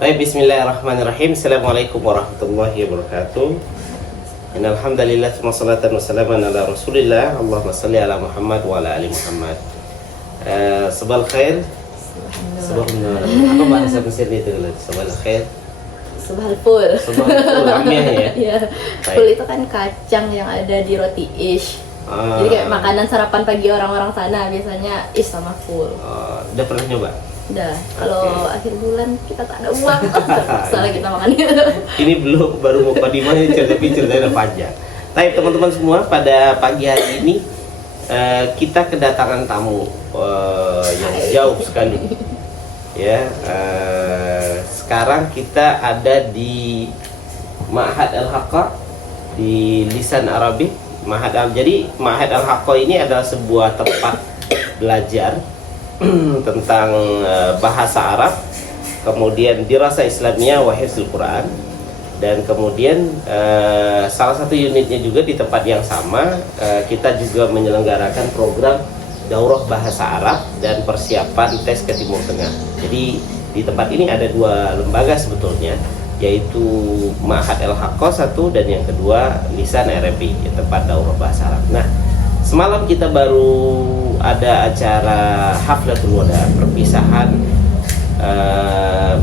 Baik, bismillahirrahmanirrahim. Assalamualaikum warahmatullahi wabarakatuh. Innal hamdalillah wa salatan wa salaman ala Rasulillah. Allahumma shalli ala Muhammad wa ala ali Muhammad. Sabal khair. Sabah nur. Apa bahasa Mesir itu? Sabal khair. Subhal ful. Sabal ful amiyah ya. Iya. Ful itu kan kacang yang ada di roti ish. Jadi kayak makanan sarapan pagi orang-orang sana biasanya ish sama ful. Udah pernah nyoba? Udah. Kalau akhir bulan kita tak ada uang, salah kita makannya. Ini belum, baru mau padimah ini tapi ceritanya udah panjang. Tapi teman-teman semua, pada pagi hari ini kita kedatangan tamu yang jauh sekali. Ya, sekarang kita ada di Ma'had Al-Haqqah di Lisan Arabic. Jadi Ma'had Al-Haqqah ini adalah sebuah tempat belajar tentang bahasa Arab, kemudian dirasa Islamiyah wa hifdzul Quran, dan kemudian salah satu unitnya juga di tempat yang sama kita juga menyelenggarakan program daurah bahasa Arab dan persiapan tes ke Timur Tengah. Jadi di tempat ini ada dua lembaga sebetulnya, yaitu Ma'had Al-Haqqah satu dan yang kedua Lisan Arabic, tempat daurah bahasa Arab. Nah, semalam kita baru ada acara haflatul wada, perpisahan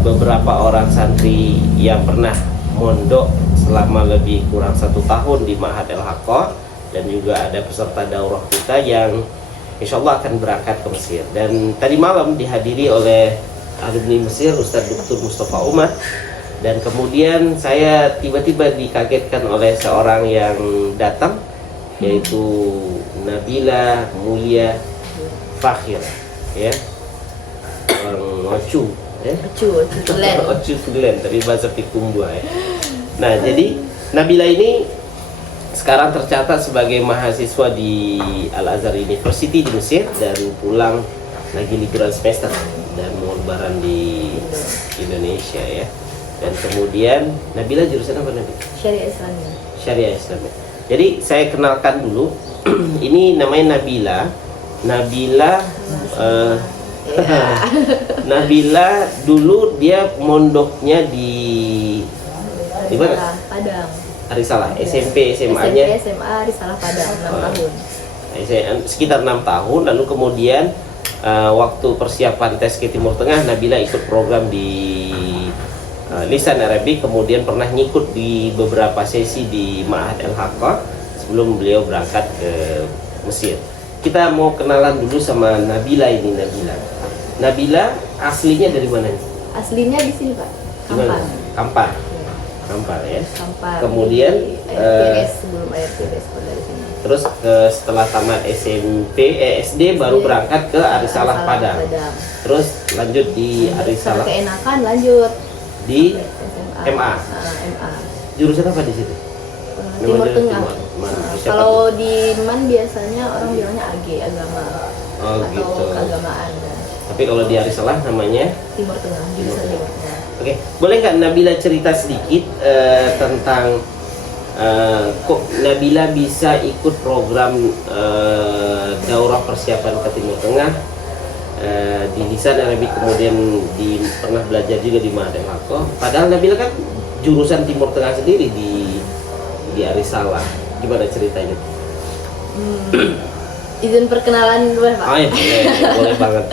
beberapa orang santri yang pernah mondok selama lebih kurang 1 tahun di Ma'had Al-Haqqah, dan juga ada peserta daurah kita yang insya Allah akan berangkat ke Mesir. Dan tadi malam dihadiri oleh alumni Mesir, Ustadz Dr. Mustafa Umar. Dan kemudian saya tiba-tiba dikagetkan oleh seorang yang datang, yaitu Nabila Mulia Fakhir, ya, orang Ocu, ya, Ocu Tulen dari bahasa Pikumbua, ya. Nah, jadi Nabila ini sekarang tercatat sebagai mahasiswa di Al-Azhar University di Mesir dan pulang lagi liburan semester dan mau lebaran di Indonesia, ya. Dan kemudian Nabila jurusan apa, Nabi? Syariah Islamiyah. Syariah Islamiyah. Jadi saya kenalkan dulu. Ini namanya Nabila. Nabila dulu dia mondoknya di mana? Padang. Arisalah, SMP SMA-nya. SMA Arisalah Padang 6 tahun. Sekitar 6 tahun. Lalu kemudian waktu persiapan tes ke Timur Tengah, Nabila ikut program di Lisan Arabic, kemudian pernah ngikut di beberapa sesi di Ma'had Al-Haqqah sebelum beliau berangkat ke Mesir. Kita mau kenalan dulu sama Nabila ini. Nabila aslinya dari mana nih? Aslinya di sini, Pak. Kampar. Kampar, ya. Kampar. Kemudian sebelum ARTBS dari sini. Terus setelah tamat SD baru berangkat ke Arisalah Padang. Terus lanjut di Arisalah. Keenakan lanjut Di SMA. MA. Jurusan apa di situ? Timur Tengah. Kalau Siapa? di MAN biasanya orang bilangnya AG, agama. Oh, atau gitu. keagamaan. Tapi kalau di Arisalah namanya Timur Tengah, jurusan Timur Tengah. Oke, boleh nggak Nabila cerita sedikit tentang kok Nabila bisa ikut program daurah persiapan ke Timur Tengah di Lisan Arabic, kemudian pernah belajar juga di Ma'had Al-Haqqah. Padahal Nabila kan jurusan Timur Tengah sendiri di Arisalah. Gimana ceritanya? Izin perkenalan dulu, Pak. Oh, ya, boleh banget.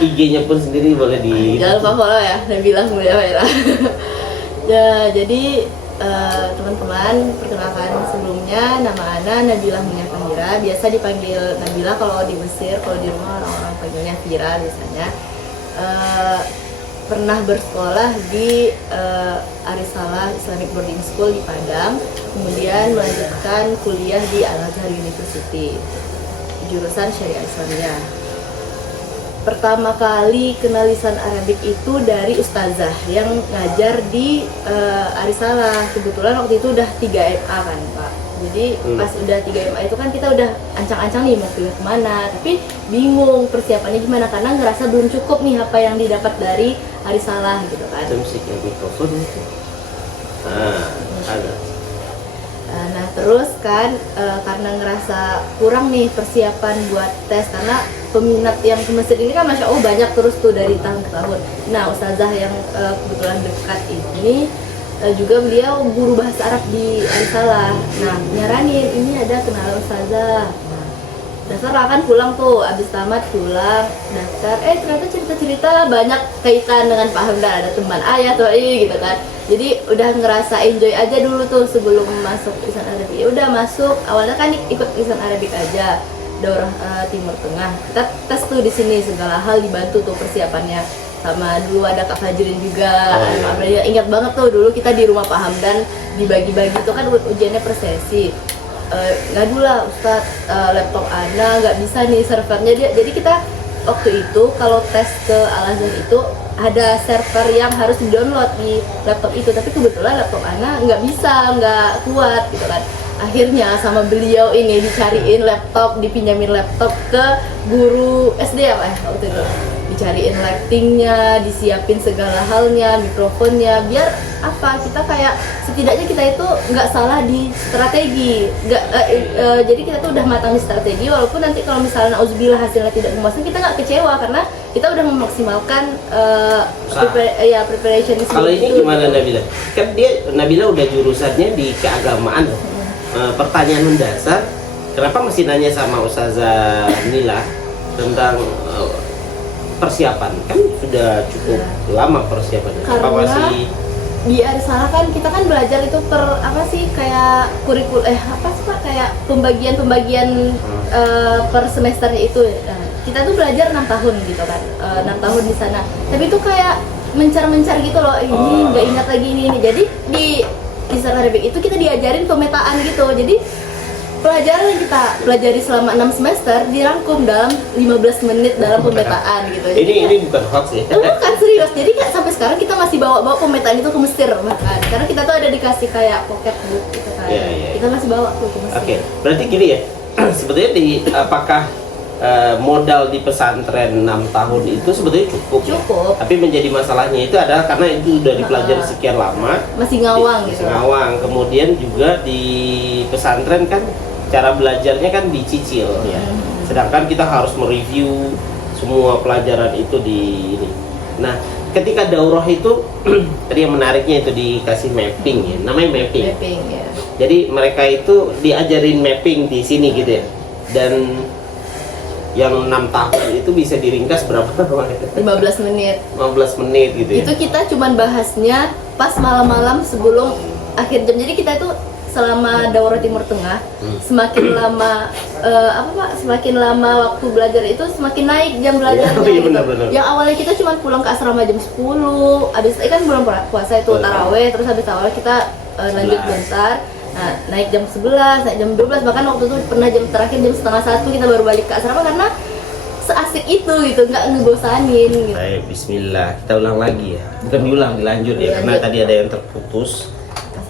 IG-nya pun sendiri boleh di. Jangan lupa follow ya, Nabila Mulia Faira. Ya, jadi teman-teman, perkenalkan sebelumnya, nama Ana Nabila Mulia Faira. Biasa dipanggil Nabila kalau di Mesir, kalau di rumah orang-orang panggilnya Fira biasanya. Pernah bersekolah di Arisalah Islamic Boarding School di Padang, kemudian melanjutkan kuliah di Al-Azhar University, jurusan Syariah Islamiyah. Pertama kali kenal lisan Arabic itu dari ustazah yang ngajar di Arisalah. Kebetulan waktu itu udah 3 MA kan, Pak. Jadi pas udah 3 MA itu kan kita udah ancang-ancang nih mau kuliah kemana, tapi bingung persiapannya gimana karena ngerasa belum cukup nih apa yang didapat dari Arisalah gitu kan. Musik yang mikrofon itu. Ada. Nah terus kan karena ngerasa kurang nih persiapan buat tes karena peminat yang ke Mesir ini kan Masya Allah banyak terus tuh dari tahun ke tahun. Nah ustazah yang kebetulan dekat ini juga beliau guru bahasa Arab di Arisalah. Nah nyaranin ini ada kenalan ustazah. Nah, dasar kan pulang tuh, abis tamat pulang daftar, ternyata cerita-cerita banyak kaitan dengan Pak Hamdan, ada teman ayah tuh gitu kan. Jadi udah ngerasa enjoy aja dulu tuh sebelum masuk lisan Arabik. Ya udah masuk, awalnya kan ikut lisan Arabik aja, daurah Timur Tengah. Kita tes tuh di sini segala hal dibantu tuh persiapannya. Sama dulu ada Kak Fajrin juga. Ingat banget tuh dulu kita di rumah Pak Hamdan dibagi-bagi tuh kan ujiannya per sesi. Ngadu lah Ustadz, laptop Ana nggak bisa nih servernya dia. Jadi kita waktu itu kalau tes ke Al-Azhar itu ada server yang harus di download di laptop itu, tapi kebetulan laptop Ana nggak bisa, nggak kuat gitu kan. Akhirnya sama beliau ini dicariin laptop, dipinjamin laptop ke guru SD apa waktu itu, dicariin lightingnya, disiapin segala halnya, mikrofonnya, biar apa, kita kayak setidaknya kita itu nggak salah di strategi, jadi kita tuh udah matang di strategi, walaupun nanti kalau misalnya auzubillah hasilnya tidak memuaskan, kita nggak kecewa karena kita udah memaksimalkan preparation. Kalau ini gimana Nabila? Kan Nabila udah jurusannya di keagamaan. Pertanyaan mendasar, kenapa masih nanya sama Ustazah Nila tentang persiapan? Kan sudah cukup lama persiapannya. Karena apa masih di Arisalah kan kita kan belajar itu per apa sih, kayak kurikul apa sih Pak, kayak pembagian per semesternya itu. Nah, kita tuh belajar 6 tahun gitu kan, 6 tahun di sana. Tapi itu kayak mencar-mencar gitu loh, ini nggak ingat lagi ini. Jadi di lisan Arabik itu kita diajarin pemetaan gitu. Jadi pelajaran yang kita pelajari selama 6 semester dirangkum dalam 15 menit dalam pemetaan gitu. Jadi ini bukan hoax ya? Bukan, serius. Jadi kayak sampai sekarang kita masih bawa pemetaan itu ke Mesir bahkan. Karena kita tuh ada dikasih kayak pocket book gitu kan. Kita masih bawa tuh ke Mesir. Oke, berarti gini ya. Sebetulnya apakah modal di pesantren 6 tahun itu sebetulnya cukup. Ya? Tapi menjadi masalahnya itu adalah karena itu udah dipelajari sekian lama, masih ngawang gitu. Ngawang. Kemudian juga di pesantren kan cara belajarnya kan dicicil ya. Sedangkan kita harus mereview semua pelajaran itu di ini. Nah, ketika daurah itu tadi yang menariknya itu dikasih mapping ya. Namanya mapping. Mapping ya. Jadi mereka itu diajarin mapping di sini gitu ya. Dan yang 6 tahun itu bisa diringkas berapa lama? 15 menit. 15 menit gitu ya. Itu kita cuman bahasnya pas malam-malam sebelum akhir jam. Jadi kita itu selama daurah Timur Tengah semakin lama semakin lama waktu belajar itu semakin naik jam belajarnya iya, gitu. benar. Yang awalnya kita cuma pulang ke asrama jam 10, habis itu kan bulan puasa itu taraweh, terus habis taraweh kita lanjut bentar. Nah, naik jam 11, naik jam 12, bahkan waktu itu pernah jam terakhir jam setengah 1 kita baru balik ke asrama karena seasik itu gitu, nggak ngebosanin gitu. Baik, bismillah, kita ulang lagi ya. Bukan diulang, dilanjut ya, karena tadi ada yang terputus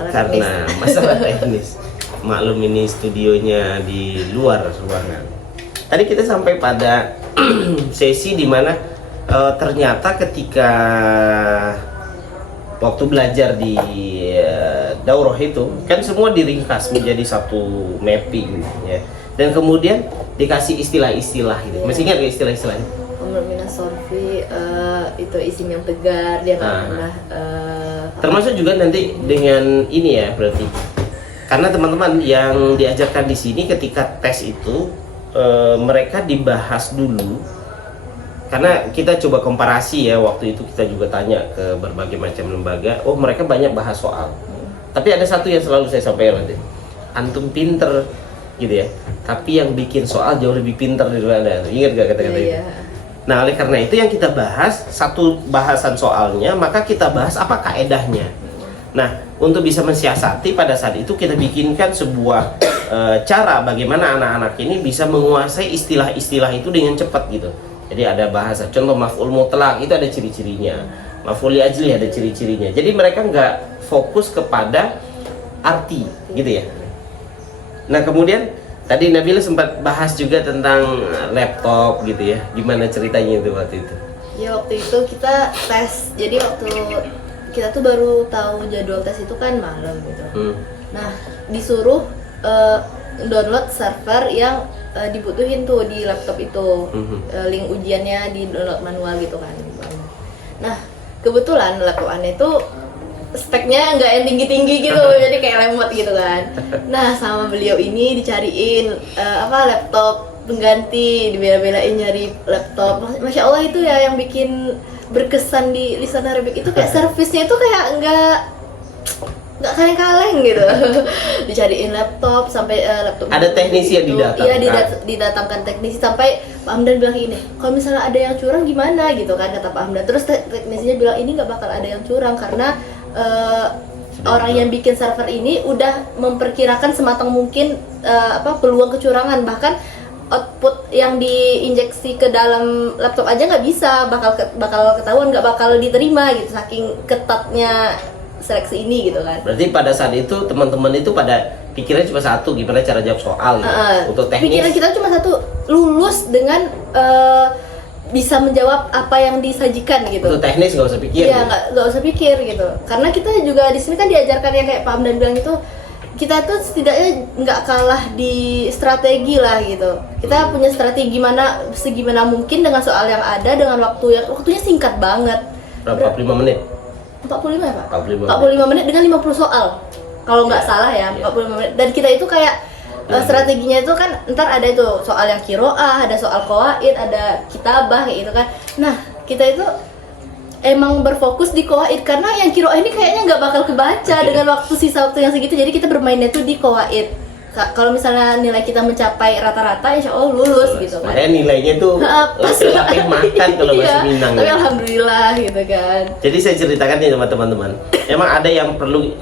karena masalah teknis. Maklum ini studionya di luar ruangan. Tadi kita sampai pada sesi dimana ternyata ketika waktu belajar di daurah itu kan semua diringkas menjadi satu mapping ya, dan kemudian dikasih istilah-istilah gitu. Masih ingat gak istilah-istilahnya? Umur minas sorfi, itu isim yang tegar, dia nggak pernah termasuk juga nanti dengan ini ya, berarti karena teman-teman yang diajarkan di sini ketika tes itu mereka dibahas dulu. Karena kita coba komparasi ya, waktu itu kita juga tanya ke berbagai macam lembaga, mereka banyak bahas soal. Tapi ada satu yang selalu saya sampaikan nanti, antum pinter gitu ya, tapi yang bikin soal jauh lebih pinter daripada Anda. Ingat gak kata-kata itu? Nah, oleh karena itu yang kita bahas satu bahasan soalnya, maka kita bahas apa kaedahnya. Nah, untuk bisa mensiasati pada saat itu kita bikinkan sebuah cara bagaimana anak-anak ini bisa menguasai istilah-istilah itu dengan cepat gitu. Jadi ada bahasa, contoh maf'ul mutlaq itu ada ciri-cirinya, maf'ul li ajli ada ciri-cirinya. Jadi mereka nggak fokus kepada arti gitu ya. Nah, kemudian tadi Nabila sempat bahas juga tentang laptop gitu ya. Gimana ceritanya itu waktu itu? Ya waktu itu kita tes. Jadi waktu kita tuh baru tahu jadwal tes itu kan malam gitu. Nah, disuruh download server yang dibutuhin tuh di laptop itu. Link ujiannya di download manual gitu kan. Nah, kebetulan laptop Anda itu speknya nggak yang tinggi-tinggi gitu, jadi kayak lemot gitu kan. Nah, sama beliau ini dicariin laptop pengganti, dibela-belain nyari laptop. Masya Allah itu ya yang bikin berkesan di Lisan Arabic itu kayak servisnya itu kayak nggak kaleng-kaleng gitu. Dicariin laptop sampai laptop ada teknisi yang didatangkan. Iya, didatangkan teknisi sampai Pak Hamdan bilang ini, kalau misalnya ada yang curang gimana gitu kan, kata Pak Hamdan. Terus teknisinya bilang ini nggak bakal ada yang curang karena orang yang bikin server ini udah memperkirakan sematang mungkin peluang kecurangan, bahkan output yang diinjeksi ke dalam laptop aja nggak bisa, bakal ketahuan, nggak bakal diterima gitu, saking ketatnya seleksi ini gitu kan. Berarti pada saat itu teman-teman itu pada pikirannya cuma satu, gimana cara jawab soal gitu. Untuk teknis pikiran kita cuma satu, lulus dengan bisa menjawab apa yang disajikan gitu. Untuk teknis nggak usah pikir. Iya, nggak usah pikir gitu. Karena kita juga di sini kan diajarkan yang kayak Pak Hamdan bilang itu, kita tuh setidaknya nggak kalah di strategi lah gitu. Kita punya strategi segimana mungkin dengan soal yang ada, dengan waktunya singkat banget. Berapa? 45 menit? 45 ya Pak? 45 menit dengan 50 soal. Kalau nggak salah ya, 45 menit. Dan kita itu kayak strateginya itu kan ntar ada itu soal yang kiroah, ada soal qawaid, ada kitabah kayak gitu kan. Nah, kita itu emang berfokus di qawaid karena yang kiroah ini kayaknya nggak bakal kebaca dengan sisa waktu yang segitu. Jadi kita bermainnya tuh di qawaid. Kalau misalnya nilai kita mencapai rata-rata, insya Allah lulus gitu kan. Makanya nilainya tuh lapih makan kalau bahasa Minang. Tapi alhamdulillah gitu kan. Jadi saya ceritakan nih sama teman-teman. Emang ada yang perlu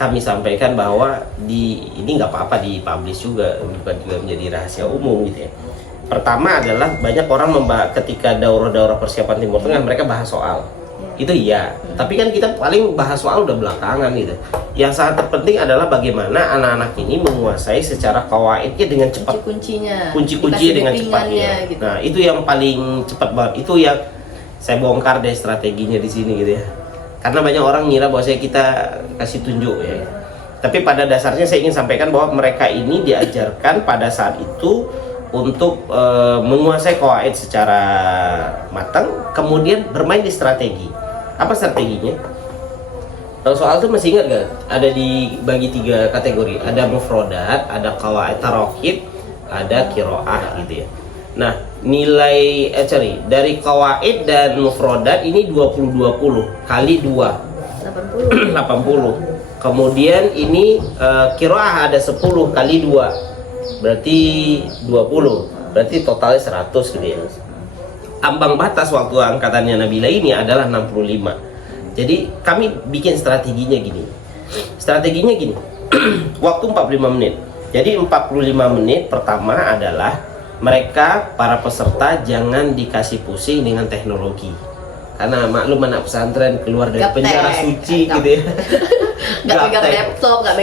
kami sampaikan bahwa ini nggak apa-apa dipublish juga, bukan juga menjadi rahasia umum gitu ya. Pertama adalah banyak orang ketika daurah-daurah persiapan Timur Tengah mereka bahas soal. Itu iya, tapi kan kita paling bahas soal udah belakangan gitu. Yang sangat terpenting adalah bagaimana anak-anak ini menguasai secara kawaidnya dengan cepat. Kunci-kuncinya dengan cepat ya. Gitu. Nah, itu yang paling cepat banget. Itu yang saya bongkar deh strateginya di sini gitu ya. Karena banyak orang ngira bahwa kita kasih tunjuk ya. Tapi pada dasarnya saya ingin sampaikan bahwa mereka ini diajarkan pada saat itu untuk menguasai qawaid secara matang, kemudian bermain di strategi. Apa strateginya? Soal itu masih ingat gak? Ada dibagi 3 kategori. Ada mufrodat, ada qawaid tarakib, ada kiroah gitu ya. Nah, nilai dari qawaid dan mufrodat ini 20-20 kali 2 80. Kemudian ini kiroah ada 10 kali 2 berarti 20, berarti totalnya 100 gitu ya. Ambang batas waktu angkatannya Nabila ini adalah 65. Jadi kami bikin strateginya gini. Waktu 45 menit. Jadi 45 menit pertama adalah mereka para peserta jangan dikasih pusing dengan teknologi. Karena maklum anak pesantren keluar dari penjara suci gitu ya. Gak pegang laptop, gak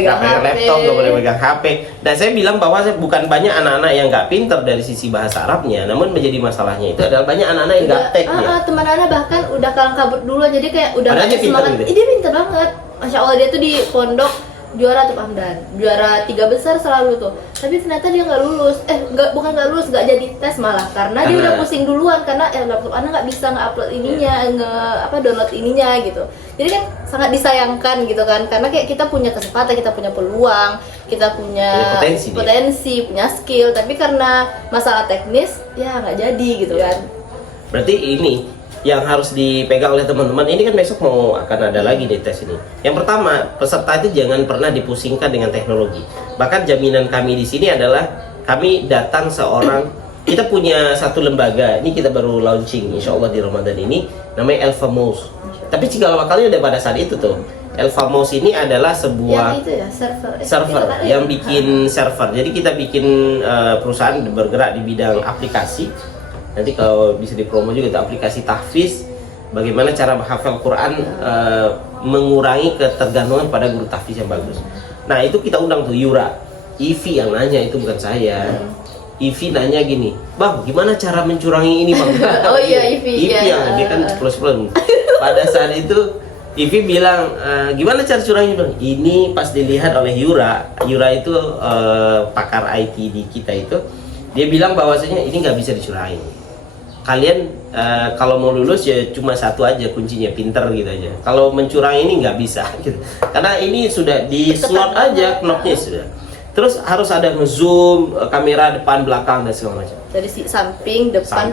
boleh pegang HP. Dan saya bilang bahwa bukan banyak anak-anak yang gak pinter dari sisi bahasa Arabnya, namun menjadi masalahnya itu adalah banyak anak-anak yang gaptek ya. Teman anak bahkan udah kalang kabut dulu, jadi kayak udah gak semangat. Gitu. Dia pinter banget, Masya Allah. Dia tuh di pondok juara tuh Pak Hamdan, juara 3 besar selalu tuh. Tapi ternyata dia nggak lulus, bukan nggak lulus, nggak jadi tes malah karena dia udah pusing duluan karena laptop anak nggak bisa nge-upload ininya, download ininya gitu. Jadi kan sangat disayangkan gitu kan, karena kayak kita punya kesempatan, kita punya peluang, kita punya potensi, punya skill, tapi karena masalah teknis ya nggak jadi gitu kan. Berarti ini yang harus dipegang oleh teman-teman ini kan besok akan ada lagi di tes ini. Yang pertama, peserta itu jangan pernah dipusingkan dengan teknologi. Bahkan jaminan kami di sini adalah kami datang kita punya satu lembaga, ini kita baru launching insya Allah di Ramadan ini, namanya Elfamos. Tapi cikal bakalnya udah pada saat itu tuh. Elfamos ini adalah sebuah server yang bikin server. Jadi kita bikin perusahaan bergerak di bidang aplikasi. Nanti kalau bisa dipromo juga itu aplikasi tahfiz, bagaimana cara menghafal Quran mengurangi ketergantungan pada guru tahfiz yang bagus. Nah itu kita undang tuh Yura, Ivi yang nanya, itu bukan saya. Ivi nanya gini, Bang gimana cara mencurangi ini Bang? Oh iya Ivi yang dia kan plus. Pada saat itu Ivi bilang, gimana cara curangnya? Bilang, ini pas dilihat oleh Yura itu pakar IT di kita itu, dia bilang bahwasanya ini nggak bisa dicurangin. Kalian kalau mau lulus ya cuma satu aja kuncinya, pinter gitu aja. Kalau mencurang ini nggak bisa, gitu. Karena ini sudah di slot aja knopnya sudah. Terus harus ada ngezoom, kamera depan belakang dan segala macam. Dari samping, depan,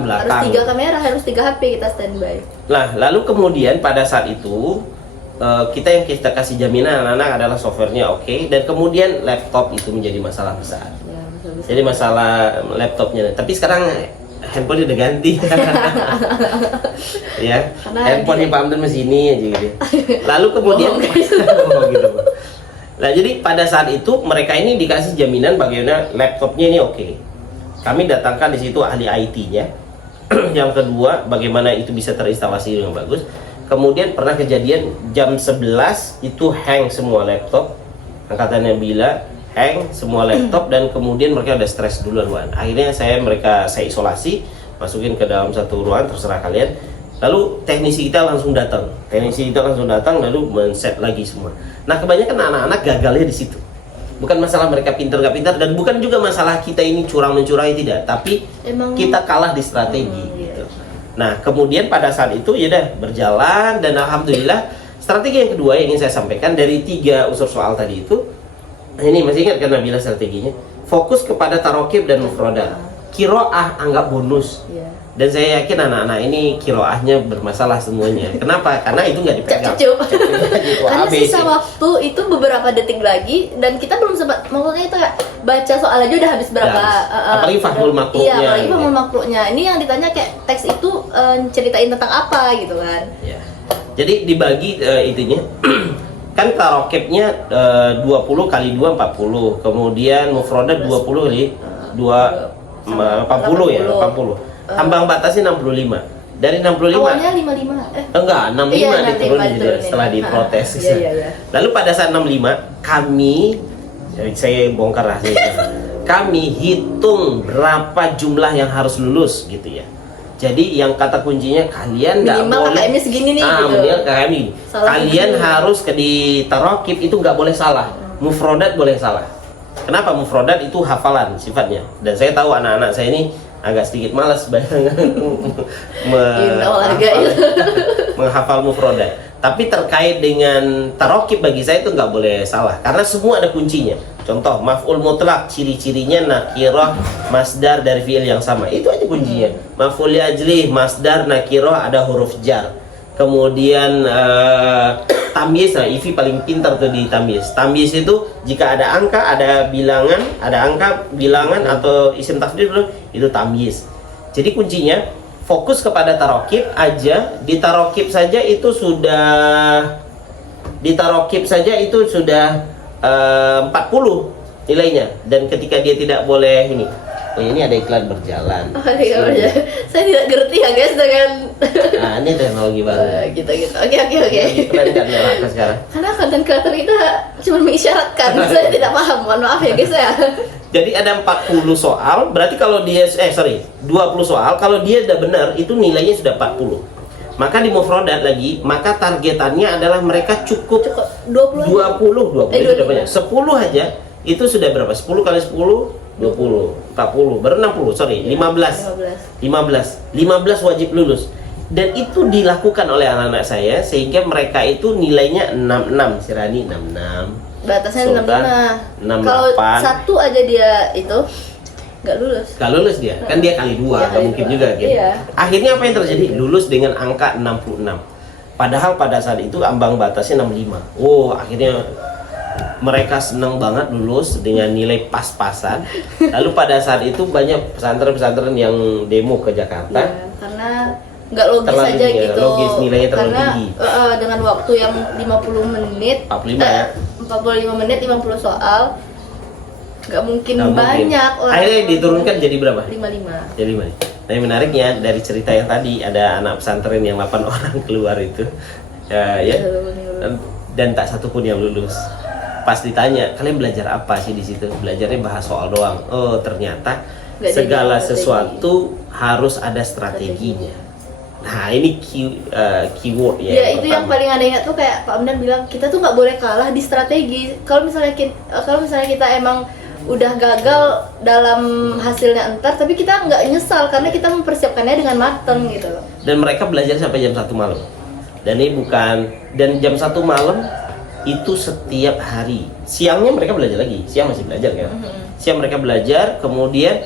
belakang. Harus 3 kamera, harus 3 HP kita standby. Nah, lalu kemudian pada saat itu kita kasih jaminan anak-anak adalah softwarenya oke, dan kemudian laptop itu menjadi masalah besar. Ya, Jadi masalah laptopnya. Tapi sekarang handphone udah ganti. Ya, handphonenya Pak Amdan masih ini aja gitu. Lalu kemudian oh, gitu. Nah, jadi pada saat itu mereka ini dikasih jaminan bagaimana laptopnya ini oke. Kami datangkan di situ ahli IT-nya. Yang kedua, bagaimana itu bisa terinstalasi dengan bagus. Kemudian pernah kejadian jam 11 itu hang semua laptop. Angkatannya bila hang semua laptop, dan kemudian mereka udah stres duluan. Akhirnya saya isolasi, masukin ke dalam satu ruangan, terserah kalian. Lalu teknisi kita langsung datang. Lalu men-set lagi semua. Nah, kebanyakan anak-anak gagalnya di situ. Bukan masalah mereka pintar gak pintar, dan bukan juga masalah kita ini curang-mencurangi, tidak, tapi emang kita kalah di strategi gitu. Nah, kemudian pada saat itu ya udah berjalan, dan alhamdulillah strategi yang kedua yang ingin saya sampaikan dari 3 unsur soal tadi itu, ini masih ingat kan Nabila strateginya? Fokus kepada tarokib dan mufrodat. Kiroah anggap bonus. Dan saya yakin anak-anak ini kiroahnya bermasalah semuanya. Kenapa? Karena itu nggak dipegang. Karena sisa waktu itu beberapa detik lagi, dan kita belum sempat, maksudnya itu kayak baca soal aja udah habis berapa. Apalagi fahmul makruknya. Iya, apalagi fahmul makruknya. Ini yang ditanya kayak teks itu ceritain tentang apa gitu kan. Ya. Jadi dibagi itunya. Kan tarokibnya 20 kali 2 40. Kemudian mufrodat 20 kali 2 80 ya, 80. Ambang batasnya 65. Dari 65 awalnya 55. Enggak, 65 diturunin setelah diprotes. Iya. Lalu pada saat 65 kami, saya bongkar rahasia. Kami hitung berapa jumlah yang harus lulus gitu ya. Jadi yang kata kuncinya kalian nggak boleh KKM-nya segini nih gitu. Minimal KKM ini. Kalian gitu. harus di tarokib itu nggak boleh salah. Mufrodat boleh salah. Kenapa? Mufrodat itu hafalan sifatnya. Dan saya tahu anak-anak saya ini agak sedikit malas menghafal mufrodat. Tapi terkait dengan tarokib bagi saya itu nggak boleh salah, karena semua ada kuncinya. Contoh maf'ul mutlak, ciri-cirinya nakirah masdar dari fi'il yang sama, itu aja kuncinya. Maf'ul ajlih, masdar nakirah ada huruf jar. Kemudian tamyiz, nah Ivi paling pintar tuh di tamyiz. Tamyiz itu jika ada angka, ada bilangan, ada angka, bilangan atau isim tafdhil itu tamyiz. Jadi kuncinya fokus kepada tarokib aja. Di tarokib saja itu sudah 40 nilainya. Dan ketika dia tidak boleh ini ada iklan berjalan. Saya tidak ngerti ya guys dengan ini teknologi baru. Gitu. Oke. Keren kan ya sekarang. Karena konten kreator kita cuma mengisyaratkan. Saya tidak paham. Mohon maaf ya guys ya. Jadi ada 40 soal, berarti kalau dia 20 soal, kalau dia sudah benar itu nilainya sudah 40. Maka di mufrodat lagi, maka targetannya adalah mereka cukup 20 sudah banyak. 10 aja itu sudah berapa? 10 kali 10 20, 40, baru 60, 15 wajib lulus. Dan itu dilakukan oleh anak-anak saya, sehingga mereka itu nilainya 66, Sirani 66. Batasnya 65. Kalau satu aja dia itu nggak lulus dia, kan dia kali 2, nggak mungkin juga gitu. Iya. Akhirnya apa yang terjadi? Lulus dengan angka 66. Padahal pada saat itu ambang batasnya 65. Akhirnya mereka senang banget lulus dengan nilai pas-pasan. Lalu pada saat itu banyak pesantren-pesantren yang demo ke Jakarta. Ya, karena nggak logis aja gitu. Logis, nilainya terlalu karena, tinggi. Dengan waktu yang 50 menit, 45 menit 50 soal, nggak mungkin banyak orang. Akhirnya diturunkan jadi berapa? 55. Jadi 5. Nah, yang menariknya dari cerita yang tadi, ada anak pesantren yang 8 orang keluar itu, dan tak satu pun yang lulus. Pas ditanya, kalian belajar apa sih di situ? Belajarnya bahas soal doang. Ternyata segala sesuatu harus ada strateginya. Nah ini keyword ya. Ya itu yang paling Anda ingat tuh kayak Pak Hamdan bilang kita tuh nggak boleh kalah di strategi. Kalau misalnya kita emang udah gagal dalam hasilnya entar, tapi kita nggak nyesal karena kita mempersiapkannya dengan matang gitu loh. Dan mereka belajar sampai jam 1 malam. Dan ini bukan, dan jam 1 malam itu setiap hari. Siangnya mereka belajar lagi, siang masih belajar kan. Siang mereka belajar, kemudian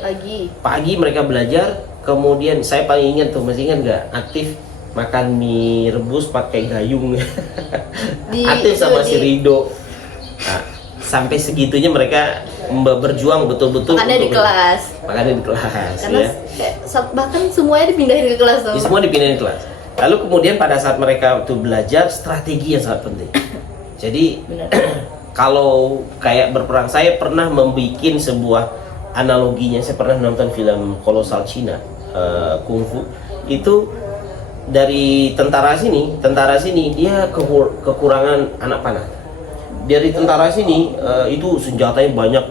pagi mereka belajar. Kemudian saya paling ingat tuh, masih ingat nggak? Aktif makan mie rebus pakai gayung. Aktif sama si Rido. Nah, sampai segitunya mereka berjuang betul-betul. Makannya di kelas. Makannya di kelas. Karena ya. bahkan semuanya dipindahin ke kelas tuh. Semua dipindahin ke kelas. Lalu kemudian pada saat mereka tuh belajar, strategi yang sangat penting. Jadi kalau kayak berperang, saya pernah membuat sebuah analoginya. Saya pernah nonton film kolosal Cina, kungfu. Itu dari tentara sini dia kekurangan anak panah. Dari tentara sini itu senjatanya banyak.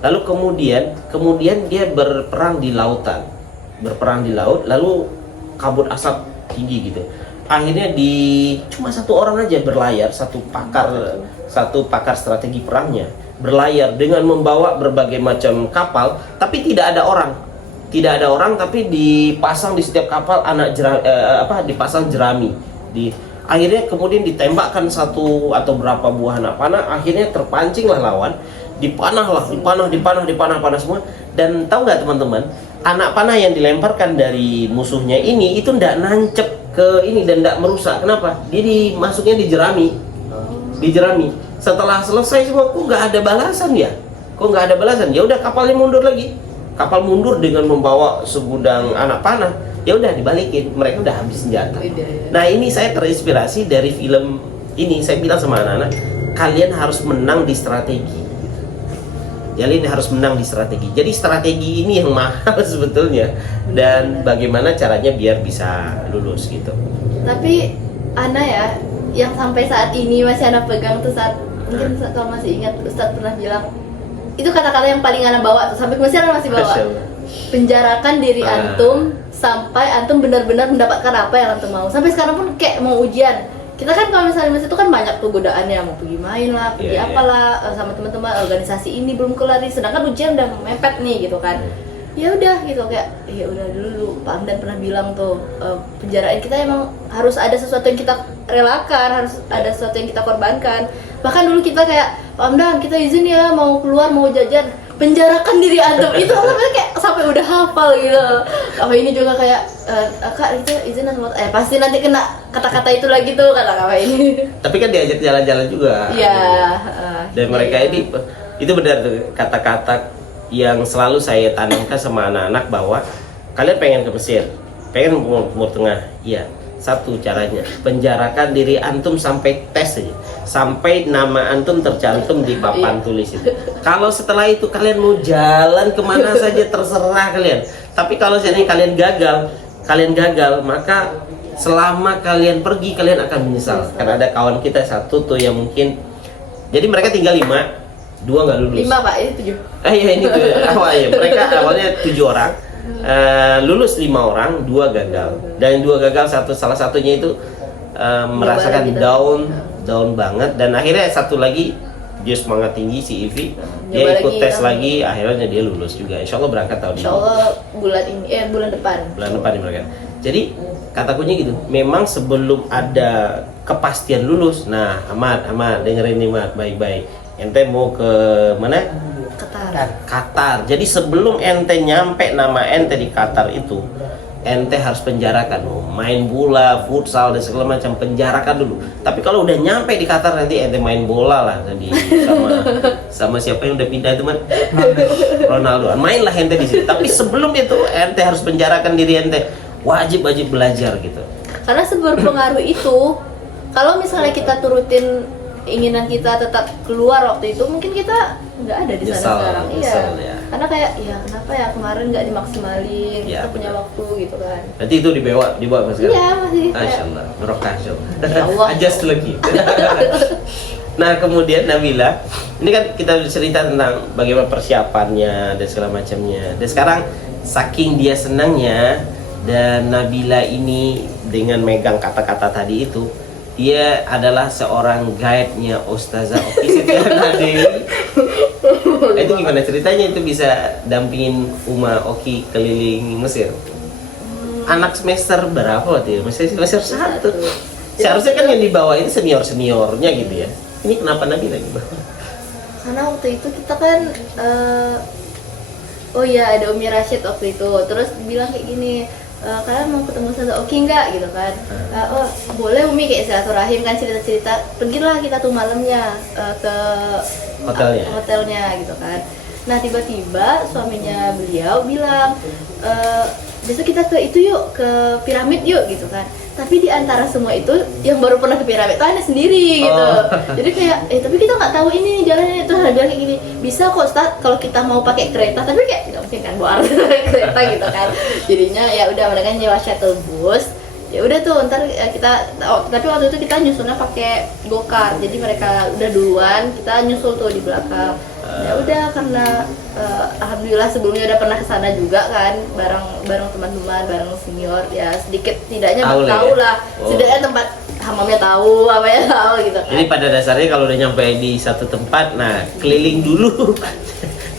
Lalu kemudian dia berperang di lautan, lalu kabut asap tinggi gitu. Akhirnya cuma satu orang aja berlayar, satu pakar strategi perangnya berlayar dengan membawa berbagai macam kapal, tapi tidak ada orang, tapi dipasang di setiap kapal dipasang jerami. Akhirnya kemudian ditembakkan satu atau berapa buah anak panah, akhirnya terpancinglah lawan, dipanah semua. Dan tahu nggak teman-teman, anak panah yang dilemparkan dari musuhnya ini itu ndak nancep ke ini dan ndak merusak. Kenapa? Dia dimasuknya di jerami. Setelah selesai semua, kok nggak ada balasan ya? Ya udah kapalnya mundur lagi. Kapal mundur dengan membawa segudang anak panah. Ya udah dibalikin, mereka udah habis senjata. Nah ini saya terinspirasi dari film ini. Saya bilang sama anak-anak, kalian harus menang di strategi. Jadi strategi ini yang mahal sebetulnya. Dan bagaimana caranya biar bisa lulus gitu. Tapi Ana ya, yang sampai saat ini masih Ana pegang tuh saat mungkin kalau masih ingat Ustadz pernah bilang itu kata-kata yang paling Ana bawa tuh sampai masih Ana masih bawa. Penjarakan diri antum sampai antum benar-benar mendapatkan apa yang antum mau. Sampai sekarang pun kayak mau ujian. Kita kan kalau misalnya masih itu kan banyak tuh godaannya, mau pergi main lah, pergi apalah sama teman-teman, organisasi ini belum kelar nih, sedangkan ujian udah mepet nih gitu kan. Ya udah gitu kayak ya udah dulu Pak Hamdan pernah bilang tuh penjaraan kita emang harus ada sesuatu yang kita relakan, harus ada sesuatu yang kita korbankan. Bahkan dulu kita kayak Pak Hamdan kita izin ya mau keluar mau jajan, penjarakan diri antum. Itu sampai kayak sampai udah hafal gitu. Apa ini juga kayak kak itu izin pasti nanti kena kata-kata itu lagi tuh kata kakak ini. Tapi kan diajak jalan-jalan juga. Iya. Dan mereka ini itu benar tuh kata-kata yang selalu saya tanamkan sama anak-anak bahwa kalian pengen ke Mesir, pengen ke Timur Tengah, iya. Satu caranya, penjarakan diri antum sampai tes aja, sampai nama antum tercantum di papan tulis itu. Kalau setelah itu kalian mau jalan kemana saja terserah kalian. Tapi kalau seandainya kalian gagal, maka selama kalian pergi kalian akan menyesal. Karena ada kawan kita satu tuh yang mungkin, jadi mereka tinggal 5, 2 nggak lulus. 5 Pak, ini 7. Iya ini tuh awalnya. Mereka awalnya 7 orang, lulus 5 orang, 2 gagal. Dan 2 gagal salah satunya itu merasakan down banget. Dan akhirnya satu lagi dia semangat tinggi si Ivi, dia ikut tes lagi, akhirnya dia lulus juga. Insya Allah berangkat tahun ini. Insya Allah bulan depan. Bulan depan dia berangkat. Jadi kata kuncinya gitu. Memang sebelum ada kepastian lulus, nah Ahmad dengerin nih Ahmad baik-baik. Ente mau ke mana? Qatar. Jadi sebelum ente nyampe nama ente di Qatar itu, ente harus penjarakan. Main bola, futsal dan segala macam, penjarakan dulu. Tapi kalau udah nyampe di Qatar nanti ente main bola lah tadi sama siapa yang udah pindah itu man? Ronaldo. Mainlah ente di situ. Tapi sebelum itu ente harus penjarakan diri ente. Wajib belajar gitu. Karena seberpengaruh itu, kalau misalnya kita turutin keinginan kita tetap keluar waktu itu, mungkin kita nggak ada di sana sekarang. Iya. Ya. Karena kayak ya kenapa ya kemarin nggak dimaksimalin, ya, kita punya waktu gitu kan. Nanti itu dibawa mas kan? Iya masih. Masya Allah, berkah Allah. Ajas lagi. Nah kemudian Nabila, ini kan kita cerita tentang bagaimana persiapannya dan segala macamnya. Dan sekarang saking dia senangnya, Dan Nabila ini dengan megang kata-kata tadi itu, dia adalah seorang guide-nya Ustazah Oki Setiana Dewi. Itu gimana ceritanya itu bisa dampingin Uma Oki keliling Mesir? Anak semester berapa waktu itu? Semester 1. Seharusnya kan yang dibawa itu senior-seniornya gitu ya. Ini kenapa Nabila dibawa? Karena waktu itu kita kan oh iya ada Umi Rashid waktu itu, terus bilang kayak gini, kalian mau ketemu Ustazah Oki nggak gitu kan? Oh boleh Umi, kayak silaturahim kan, cerita-cerita. Pergilah kita tuh malamnya ke hotelnya gitu kan. Nah tiba-tiba suaminya beliau bilang, besok kita ke itu yuk, ke piramid yuk gitu kan. Tapi di antara semua itu yang baru pernah ke piramid itu Ana sendiri gitu. Jadi kayak tapi kita nggak tahu ini jalannya. Itu Ana bilang kayak gini, bisa kok Ustaz kalau kita mau pakai kereta, tapi kayak tidak mungkin kan bawa kereta gitu kan. Jadinya ya udah mereka nyewa shuttle bus. Ya udah tuh ntar kita tapi waktu itu kita nyusulnya pakai gokar. Jadi mereka udah duluan, kita nyusul tuh di belakang. Ya udah karena alhamdulillah sebelumnya udah pernah kesana juga kan, bareng teman-teman, bareng senior, ya sedikit tidaknya tahu lah. Setidaknya tempat hamamnya tahu, apa ya tahu gitu kan. Jadi pada dasarnya kalau udah nyampe di satu tempat, nah keliling dulu.